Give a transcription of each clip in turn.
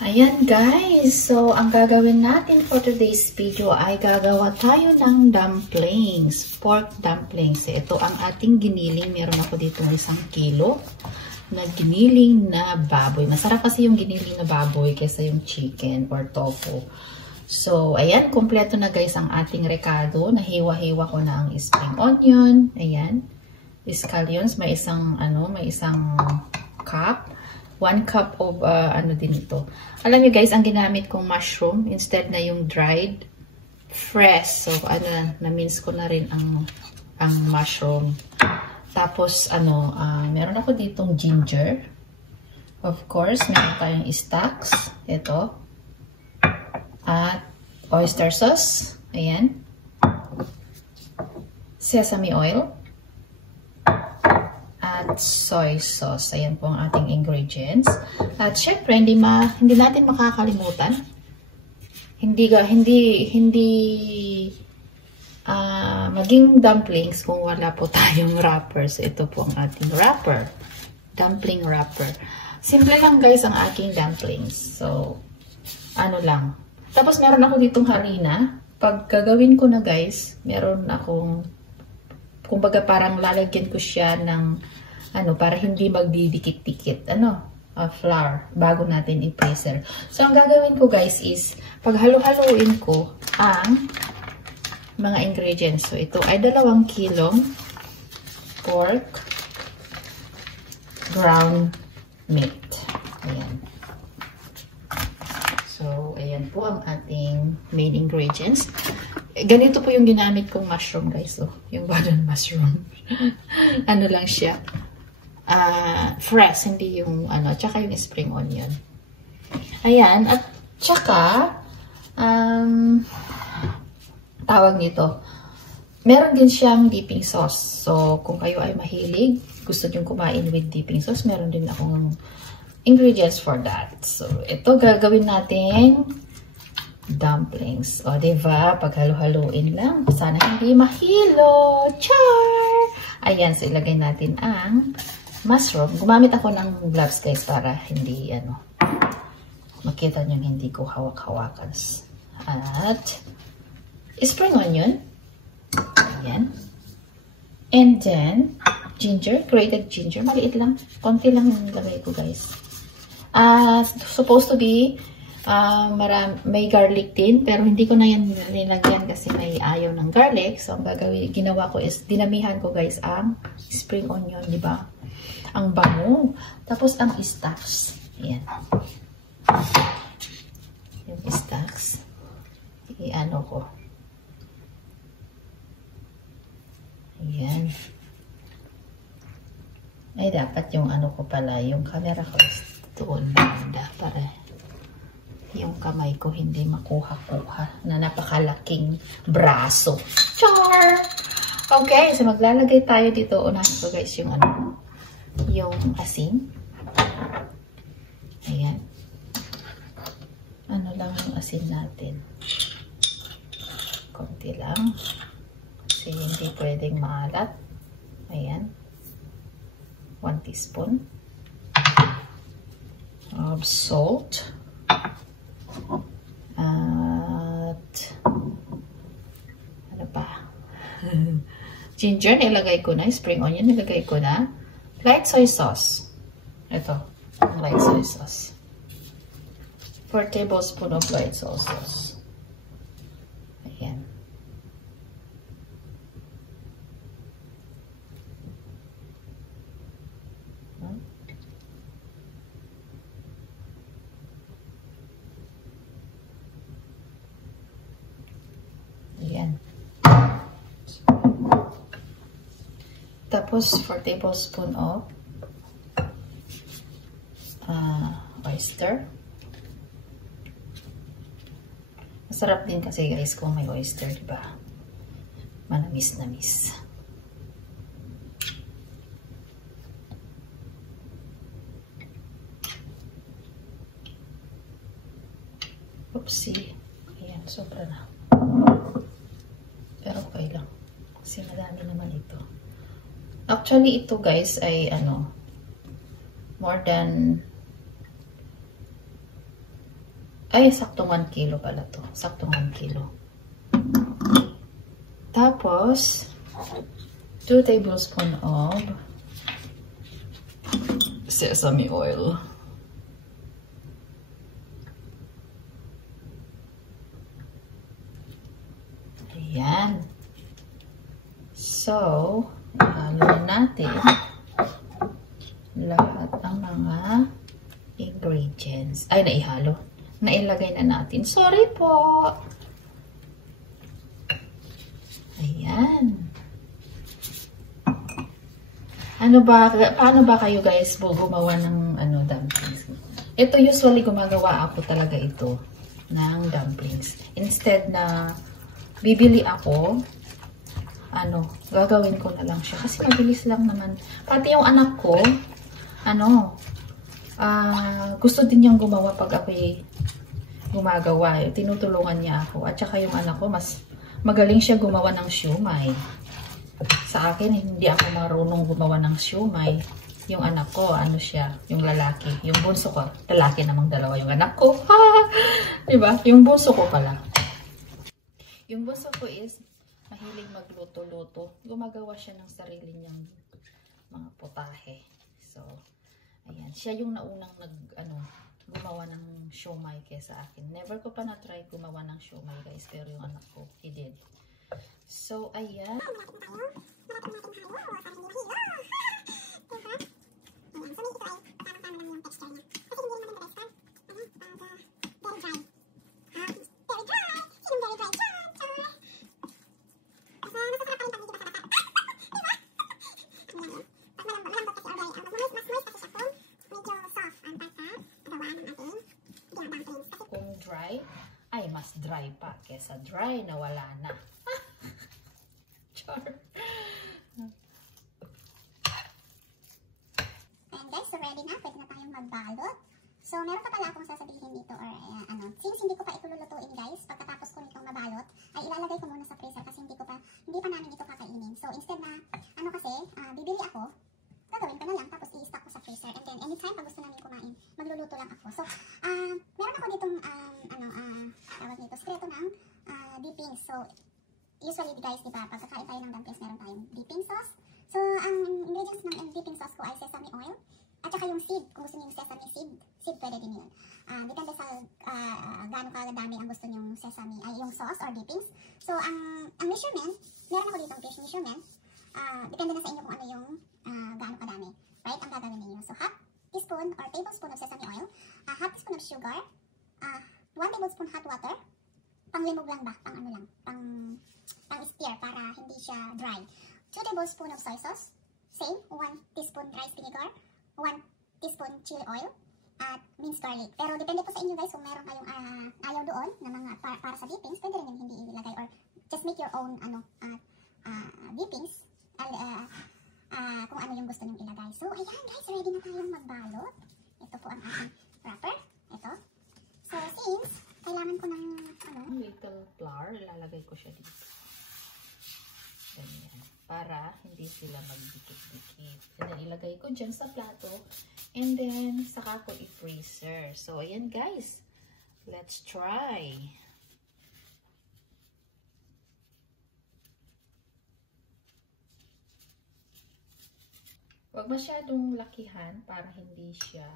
Ayan guys, so ang gagawin natin for today's video ay gagawa tayo ng dumplings, pork dumplings. Ito ang ating giniling, meron ako dito 1 kilo na giniling na baboy. Masarap kasi yung giniling na baboy kaysa yung chicken or tofu. So ayan, kompleto na guys ang ating recado. Nahiwa-hiwa ko na ang spring onion, ayan, scallions, may isang cup. 1 cup of din ito. Alam niyo guys, ang ginamit kong mushroom instead na yung dried, fresh. So na-mince ko na rin ang mushroom. Tapos meron ako ditong ginger. Of course, meron tayong stocks, ito. At oyster sauce, ayan. Sesame oil. At soy sauce. Ayan po ang ating ingredients. At syempre, hindi natin makakalimutan. Maging dumplings kung wala po tayong wrappers. Ito po ang ating wrapper. Dumpling wrapper. Simple lang guys ang aking dumplings. So, lang. Tapos meron ako ditong harina. Pag gagawin ko na guys, meron akong, kumbaga parang lalagyan ko siya ng para hindi magdidikit-dikit, flour, bago natin i-freezer. So, ang gagawin ko guys is, paghalo-haloin ko ang mga ingredients. So, ito ay 2 kilong pork ground meat. Ayan. So, ayan po ang ating main ingredients. Ganito po yung ginamit kong mushroom guys. So, yung button mushroom. Lang siya. Fresh, hindi yung tsaka yung spring onion. Ayan, at tsaka tawag nito, meron din siyang dipping sauce. So, kung kayo ay mahilig, gusto nyo kumain with dipping sauce, meron din akong ingredients for that. So, ito gagawin natin dumplings. O, diba? Paghalo-haloin lang. Sana hindi mahilo. Char! Ayan, so ilagay natin ang mushroom. Gumamit ako ng gloves guys para hindi makita nyo hindi ko hawak-hawakan. At spring onion. Ayan. And then ginger, grated ginger. Maliit lang. Konti lang yung lagay ko guys. Supposed to be may garlic din, pero hindi ko na yan nilagyan kasi may ayaw ng garlic. So ang ginawa ko is dinamihan ko guys ang spring onion, di ba? Ang bango. Tapos ang stocks. Ayan. Yung stocks. Ko. Ayan. Ay, dapat yung ko pala, yung camera ko doon banda para yung kamay ko hindi makuha-kuha na napakalaking braso. Char! Okay, so maglalagay tayo dito. Unahin ko guys yung yung asin. Ayan. Lang yung asin natin. Konti lang. Kasi hindi pwedeng maalat. Ayan. 1 teaspoon of salt. At ginger nilagay ko na, spring onion nilagay ko na, light soy sauce. Ito, light soy sauce. 4 tablespoons of light soy sauce. Ayan. Ayan. Tapos 4 tablespoons of oyster. Masarap din kasi guys kung may oyster, diba? Manamis-namis. Oopsie. Ayan, sobra na. Pero okay lang. Kasi madami naman ito. Actually, ito guys ay more than Ay, saktong 1 kilo pala to. Saktong 1 kilo. Tapos, 2 tablespoons of sesame oil. Ayan. So, halo natin lahat ng mga ingredients. Ay, naihalo. Nailagay na natin. Sorry po. Ayan. Paano ba kayo guys gumawa ng dumplings? Ito usually gumagawa ako talaga ito ng dumplings. Instead na bibili ako, gagawin ko na lang siya. Kasi mabilis lang naman. Pati yung anak ko, gusto din niyang gumawa pag ako'y gumagawa. Tinutulungan niya ako. At saka yung anak ko, mas magaling siya gumawa ng siumay. Sa akin, hindi ako marunong gumawa ng siumay. Yung anak ko, siya, yung lalaki. Yung bunso ko, lalaki namang dalawa yung anak ko. Diba? Yung bunso ko pala. Yung bunso ko is mahilig magluto-luto. Gumagawa siya ng sarili niyang mga putahe. So, ayan. Siya yung naunang gumawa ng siomai kesa akin. Never ko pa na-try gumawa ng siomai guys. Pero yung anak ko, he did. So, ayan. Ay, mas dry pa kesa dry na wala na. Char. And guys, so ready na. Pwede na tayong magbalot. So, meron pa pala akong sasabihin dito or since hindi ko pa ito lulutuin guys, pagkatapos ko nitong mabalot, ay ilalagay ko muna sa freezer kasi hindi pa namin ito kakainin. So, instead na, bibili ako, gagawin ko na lang, tapos i-stock ko sa freezer. And then, anytime pag gusto namin kumain, magluluto lang ako. So, meron ako ditong, tawag nito, sekreto ng dipping. So, usually guys, diba, pagkakain tayo ng dumplings, meron tayong dipping sauce. So, ang ingredients ng dipping sauce ko ay sesame oil, at saka yung seed, kung gusto niyo yung sesame seed pwede din yun. Depende sa gaano kadami ang gusto niyo yung sauce or dippings. So, ang measurement, meron ako ditong fish measurement. Depende na sa inyo kung ano yung gaano kadami. Right? Ang gagawin niyo. So, half teaspoon or tablespoon of sesame oil, half teaspoon of sugar, 1 tablespoon hot water, panglimog lang ba? Pang-stir para hindi siya dry. 2 tablespoon of soy sauce, same, 1 teaspoon rice vinegar, 1 teaspoon chili oil, at minced garlic. Pero depende po sa inyo guys kung meron kayong ayaw doon na mga para sa dippings, pwede rin yung hindi ilagay or just make your own dippings kung ano yung gusto nyong ilagay. So ayan guys, ready na tayong magbalot. Ito po ang ating wrapper. Ito. So since kailangan ko ng little flour, ilalagay ko siya dito. Ganyan. Para hindi sila magdikit-dikit. And then, ilagay ko dyan sa plato. And then, saka ko i-freezer. So, ayan guys. Let's try. Huwag masyadong lakihan para hindi siya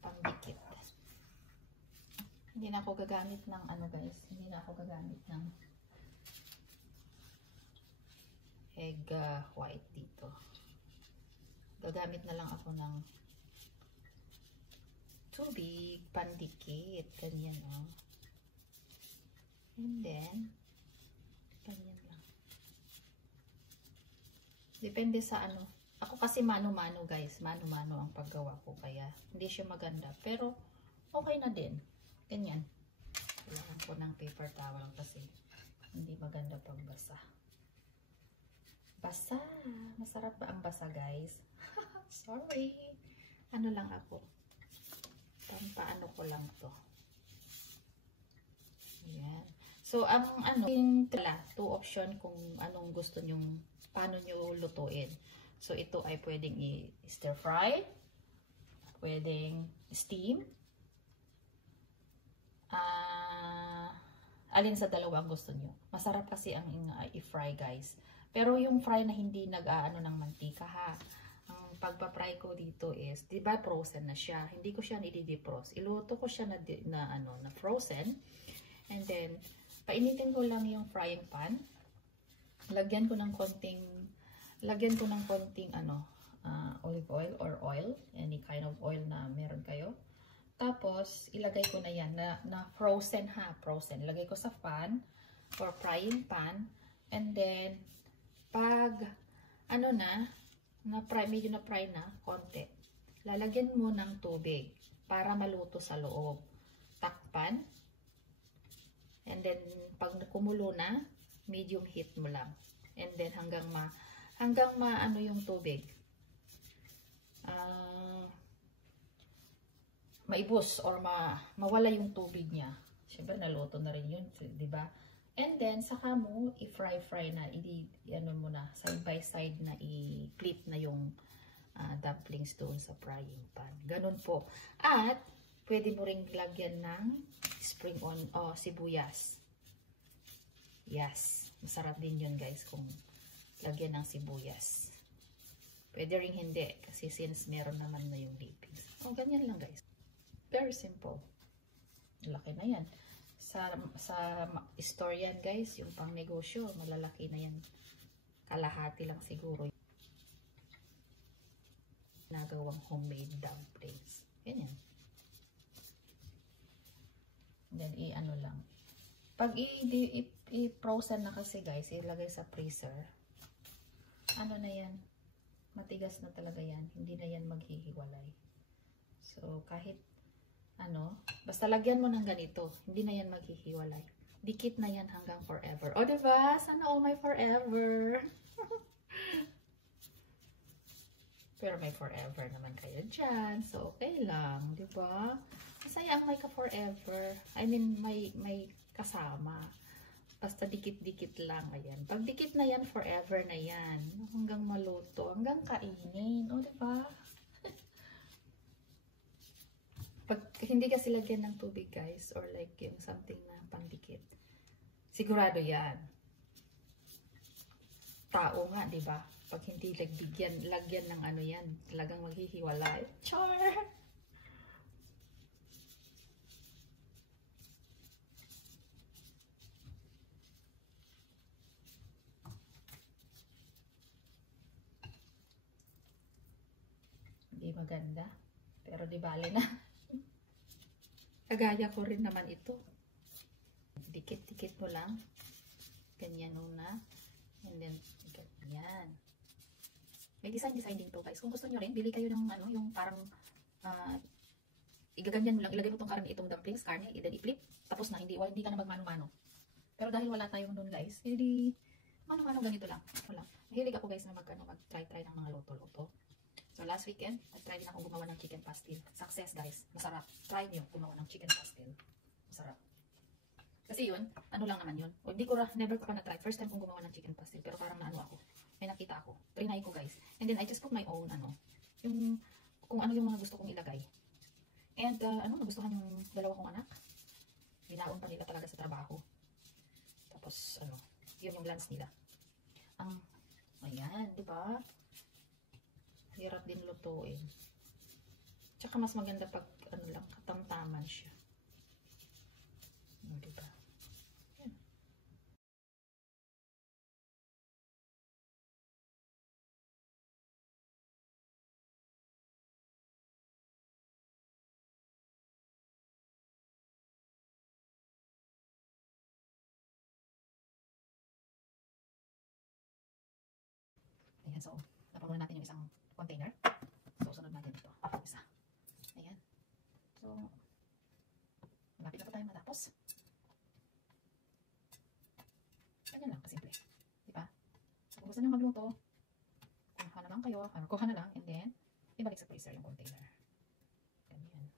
pangdikit. Hindi na ako gagamit ng guys. Hindi na ako gagamit ng egg white dito. Gagamit na lang ako ng tubig, pandikit. Ganyan And then, ganyan lang. Depende sa Ako kasi mano-mano guys. Mano-mano ang paggawa ko. Kaya hindi siya maganda. Pero okay na din. Ganyan. Kailangan ko ng paper towel kasi hindi maganda pag basa. Basa. Masarap ba ang basa guys? Sorry. Lang ako. Pampaano ko lang to. Ayan. So, yung 2 option kung anong gusto nyong, paano nyo lutuin. So, ito ay pwedeng i-stir fry, pwedeng steam. Alin sa dalawa ang gusto nyo. Masarap kasi ang i-fry guys. Pero yung fry na hindi nag-aano ng mantika ha. Ang pagpa-fry ko dito is, di ba frozen na siya. Hindi ko siya i-defrost. Iluto ko siya na frozen. And then, painitin ko lang yung frying pan. Lagyan ko ng konting olive oil or oil. Any kind of oil na meron kayo. Tapos, ilagay ko na yan, na frozen ha, frozen. Ilagay ko sa pan, or frying pan. And then, pag, medyo na fry na, konti. Lalagyan mo ng tubig para maluto sa loob. Takpan. And then, pag kumulo na, medium heat mo lang. And then, hanggang yung tubig. Maibos or mawala yung tubig niya. Siyempre, naluto na rin yun, di ba? And then, saka mo, i-fry na, mo na, side by side na, i-flip na yung dumplings doon sa frying pan. Ganun po. At, pwede mo ring lagyan ng spring onion o sibuyas. Yes. Masarap din yun, guys, kung lagyan ng sibuyas. Pwede ring hindi, kasi since meron naman na yung dippings. O, ganyan lang, guys. Very simple. Laki na yan. Sa store yan, guys, yung pang negosyo, malalaki na yan. Kalahati lang siguro. Nagawang homemade dumplings. Ganyan. Then, lang. Pag i-frozen na kasi, guys, ilagay sa freezer. Na yan? Matigas na talaga yan. Hindi na yan maghihiwalay. So, kahit basta lagyan mo ng ganito. Hindi na yan maghihiwalay. Dikit na yan hanggang forever. O, diba? Sana all my forever. Pero may forever naman kayo dyan. So, okay lang. Diba? Masaya ang may ka-forever. I mean, may kasama. Basta dikit-dikit lang. Ayan. Pag dikit na yan, forever na yan. Hanggang maluto. Hanggang kainin. O, diba? Pag hindi kasi lagyan ng tubig, guys, or like yung something na pandikit, sigurado yan. Tao nga, di ba? Pag hindi lagyan ng yan, talagang maghihiwalay. Char! Hindi maganda. Pero di bale na. Kagaya ko rin naman ito. Dikit-dikit mo lang. Ganyan muna. And then, ganyan. May design din to, guys. Kung gusto nyo rin, bili kayo ng yung parang igaganyan mo lang. Ilagay mo itong dumplings, karne, and then i-flip. Tapos na, hindi ka na magmano-mano. Pero dahil wala tayong doon, guys, hindi mano-mano ganito lang. Wala. Mahilig ako, guys, na mag-try ng mga luto-luto. So, last weekend, nag-try din akong gumawa ng chicken pastil. Success, guys. Masarap. Try nyo gumawa ng chicken pastil. Masarap. Kasi yun, lang naman yun. O, never ko pa na-try. First time kong gumawa ng chicken pastil. Pero parang ako. May nakita ako. Trinay ko, guys. And then, I just cook my own, kung ano yung mga gusto kong ilagay. And, nagustuhan yung dalawa kong anak. Binaon pa nila talaga sa trabaho. Tapos, yun yung lunch nila. Ayan, di ba? Hirap din lutuin. Tsaka mas maganda pag katamtaman siya. Diba? Yan. Ayan, so napamunan natin yung isang container. So, sunod natin ito. Isa. Ayan. So, malapit na po tayo matapos. Ganyan lang, kasimple. Diba? So, kung gusto nyo magluto, kuha na lang kayo, kuha na lang, and then, ibalik sa freezer yung container. Ganyan.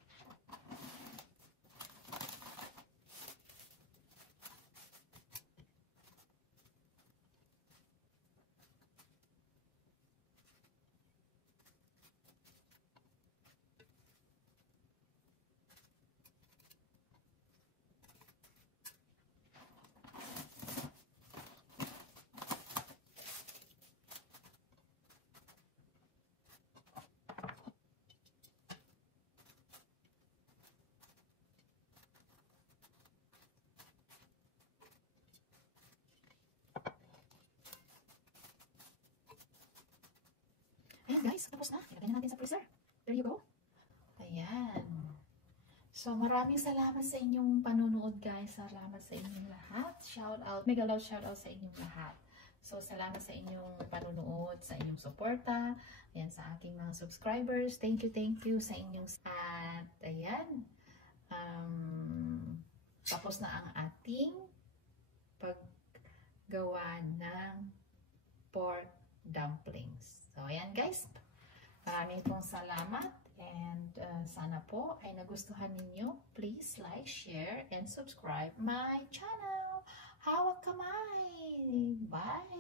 guys, tapos na. Ilagay na natin sa freezer. There you go. Ayan. So, maraming salamat sa inyong panunood, guys. Salamat sa inyong lahat. Shout out, mega loud shout out sa inyong lahat. So, salamat sa inyong panunood, sa inyong suporta. Ayan, sa aking mga subscribers. Thank you sa inyong... At, ayan. Tapos na ang ating paggawa ng pork dumplings. So, ayan, guys. Maraming pong salamat. And sana po ay nagustuhan ninyo. Please like, share, and subscribe my channel. Hawak kamay! Bye!